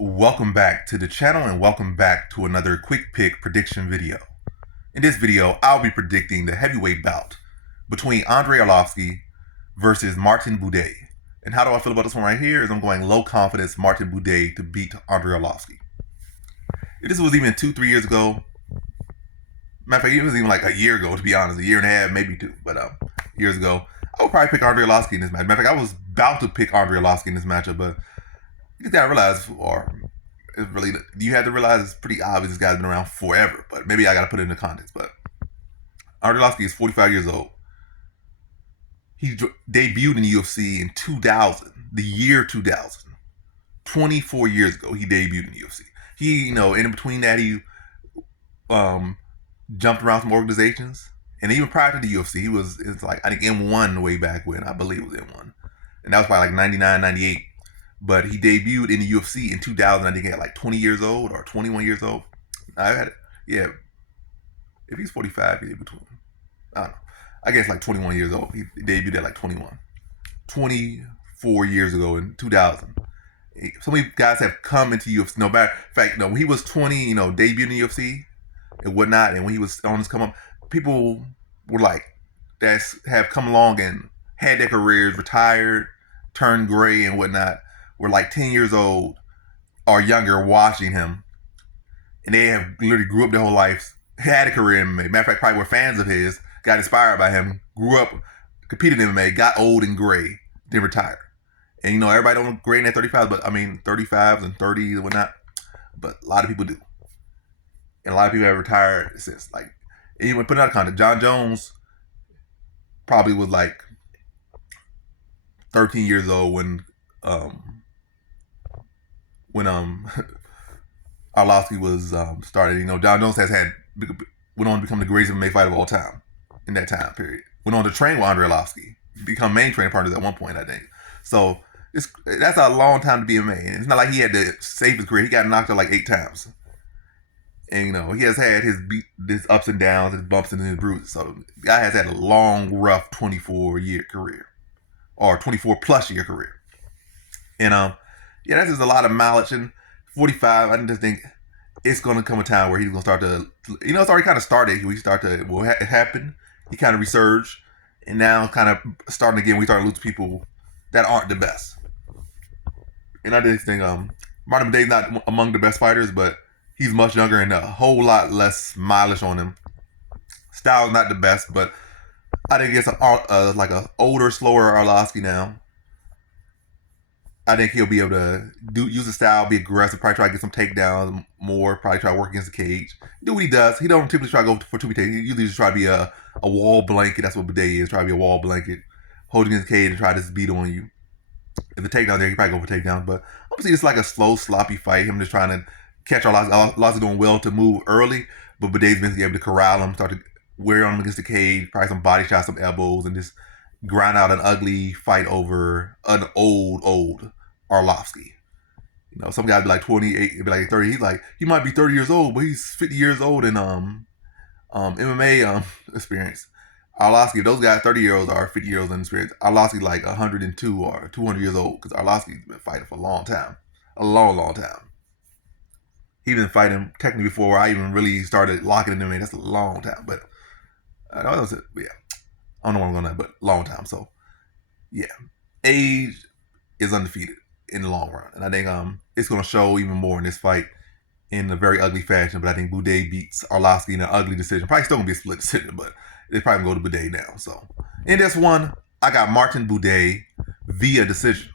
Welcome back to the channel and welcome back to another quick pick prediction video. In this video, I'll be predicting the heavyweight bout between Andrei Arlovski versus Martin Buday. And how do I feel about this one right here is I'm going low confidence Martin Buday to beat Andrei Arlovski. If this was even 2-3 years ago, matter of fact, it was even like a year ago, to be honest, a year and a half, maybe two, but years ago, I would probably pick Andrei Arlovski in this match. Matter of fact, I was about to pick Andrei Arlovski in this matchup, but you gotta realize, or it's really, you have to realize it's pretty obvious this guy's been around forever, but maybe I gotta put it into context. But Andrei Arlovski is 45 years old. He debuted in the UFC in 2000, the year 2000. 24 years ago, he debuted in the UFC. He, in between that, he jumped around some organizations. And even prior to the UFC, it's like, I think M1 way back when, I believe it was M1. And that was probably like 99, 98. But he debuted in the UFC in 2000. I think he had like 20 years old or 21 years old. Yeah. If he's 45, he's between, I don't know. I guess like 21 years old. He debuted at like 21. 24 years ago in 2000. So many guys have come into UFC. No matter, in fact, when he was 20, debuted in the UFC and whatnot, and when he was on his come up, people were like, have come along and had their careers, retired, turned gray and whatnot, were like 10 years old or younger watching him. And they have literally grew up their whole life, had a career in MMA. Matter of fact, probably were fans of his, got inspired by him, grew up, competed in MMA, got old and gray, then retired. And everybody don't look great in their 35s, but 35s and 30s and whatnot. But a lot of people do. And a lot of people have retired since. Like, even putting out content, John Jones probably was like 13 years old when Arlovski was started. John Jones went on to become the greatest MMA fighter of all time in that time period. Went on to train with Andrei Arlovski, become main training partners at one point, I think. So that's a long time to be a man. It's not like he had to save his career. He got knocked out like 8 times. And he has had his ups and downs, his bumps and his bruises. So the guy has had a long, rough 24-year career. Or 24-plus year career. And that's just a lot of mileage. And 45, I just think it's going to come a time where he's going to start to, it's already kind of started. It happened. He kind of resurged. And now kind of starting again, we start to lose people that aren't the best. And I just think Martin Buday's not among the best fighters, but he's much younger and a whole lot less mileage on him. Style's not the best, but I think it's like an older, slower Arlovski now. I think he'll be able to use the style, be aggressive, probably try to get some takedowns more, probably try to work against the cage. Do what he does. He don't typically try to go for 2 takedowns. He usually just try to be a wall blanket. That's what Buday is. Try to be a wall blanket, holding his cage and try to just beat on you. If the takedown there, he probably go for takedowns. But obviously it's like a slow, sloppy fight. Him just trying to catch Arlovski. Arlovski doing well to move early, but Buday's been able to corral him, start to wear him against the cage, probably some body shots, some elbows, and just grind out an ugly fight over an old Arlovski. Some guys be like 28, be like 30. He's like, he might be 30 years old, but he's 50 years old in MMA experience. Arlovski, those guys 30-year-olds are 50 years old in experience. Arlovski like 102 or 200 years old because Arlovski's been fighting for a long time. A long time. He's been fighting technically before I even really started locking in MMA. That's a long time, but I don't know where I'm going at, but long time. So, yeah. Age is undefeated in the long run. And I think it's going to show even more in this fight in a very ugly fashion. But I think Buday beats Arlovski in an ugly decision. Probably still going to be a split decision, but it's probably going to go to Buday now. So, in this one, I got Martin Buday via decision.